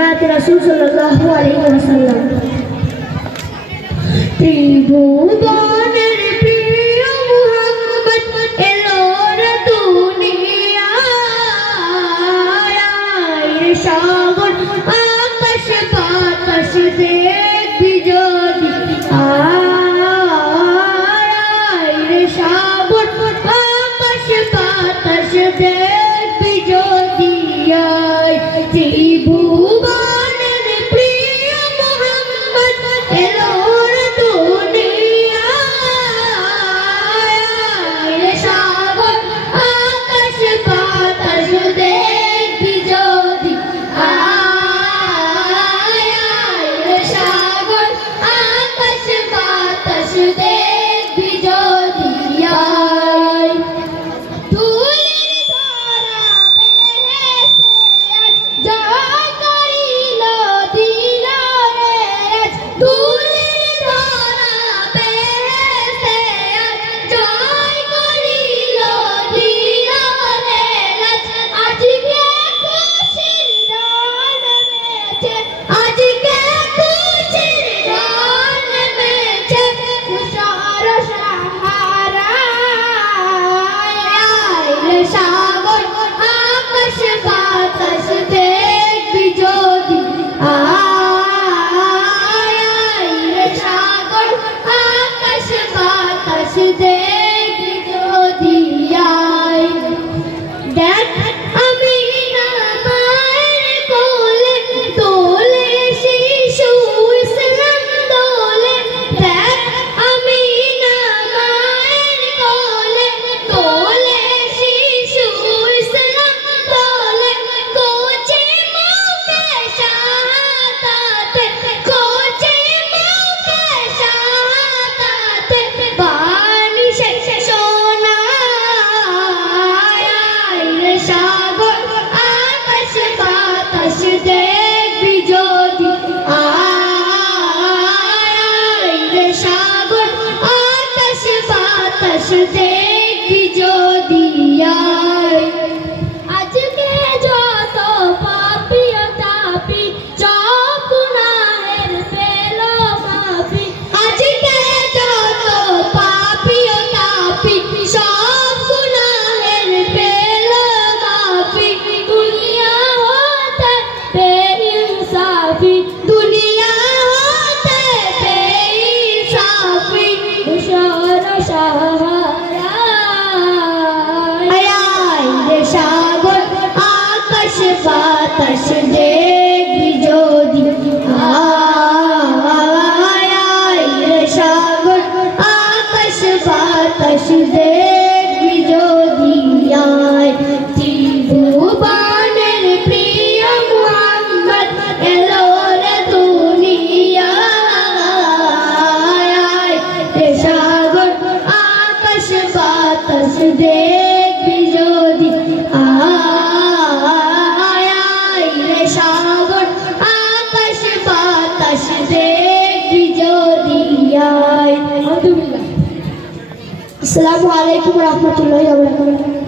हज़रत रसूल सल्लल्लाहु अलैहि वसल्लम। त्रिभुवनेर प्रिय मुहम्मद एलो रे दुनियाय, सागर आकाश बातास देखबि যদি আয় রে সাগর আকাশ বাতাস দেখবি যদি আয়। ত্রিভুবনের প্রিয় মুহাম্মদ এলো রে দুনিয়ায়, রে সাগর আকাশ বাতাস দেখবি যদি আয়, রে সাগর আকাশ বাতাস দেখবি যদি আয়। ধুলির ধরা বেহেশতে আজ জয় করিল দিল রে আজ, ধুলির ধরা বেহেশতে আজ জয় করিল দিল রে আজ। আজকে খুশির গান মেছে, আজকে খুশির গান মেছে, তুষার সাহারায়, রে সাগর আকাশ বাতাস দেখবি যদি আয়, রে সাগর আকাশ বাতাস দেখবি যদি আয়। দেখ আমি না মায়ের কোলে দোলে শিশু ইসলাম দোলে, দেখ আমি না মায়ের কোলে দোলে শিশু ইসলাম দোলে। কোচে মুখে শাহাদাতে, কোচে মুখে শাহাদাতে, বাণী শেষ শোনায়, রে সাগর আকাশ বাতাস দেখবি যদি আয়, রে সাগর আকাশ বাতাস দেখবি যদি আয়। আজকে যত পাপী ও তাপী সব গুনাহের পেল মাফি, আজকে যত পাপী ও তাপী সব গুনাহের পেল মাফি। দুনিয়া হতে বেইনসাফি, দুনিয়া হতে বেইনসাফি, তুষার সাহারায়, রে সাগর আকাশ বাতাস দেখবি যদি আয়, রে সাগর আকাশ বাতাস দেখবি যদি আয়। ত্রিভুবনের প্রিয় মুহাম্মদ এলো রে দুনিয়ায়, রে সাগর আকাশ বাতাস দেখবি যদি আয়, রে সাগর আকাশ বাতাস দেখবি যদি আয়। আলহামদুলিল্লাহ। আসসালামু আলাইকুম ওয়া রাহমাতুল্লাহি ওয়া বারাকাতুহু।